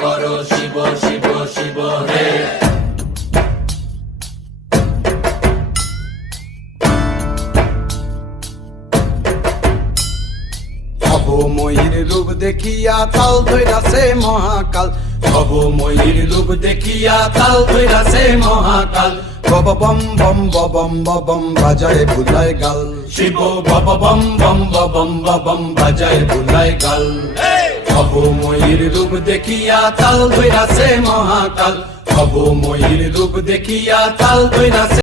করো শিব শিব শিব হে। ভবময়ীর রূপ দেখিয়া তাল ধৈরাছে মহাকাল, ভবময়ীর রূপ দেখিয়া তাল ধইরাছে মহাকাল। বম বম বম বম বাজায় বুলায় গাল, শিব বব বম বম বম বম বাজায় বুলায় গাল। ভবময়ীর রূপ দেখিয়া তাল ধইরাছে মহাকাল, ভবময়ীর রূপ দেখিয়া তাল ধইরাছে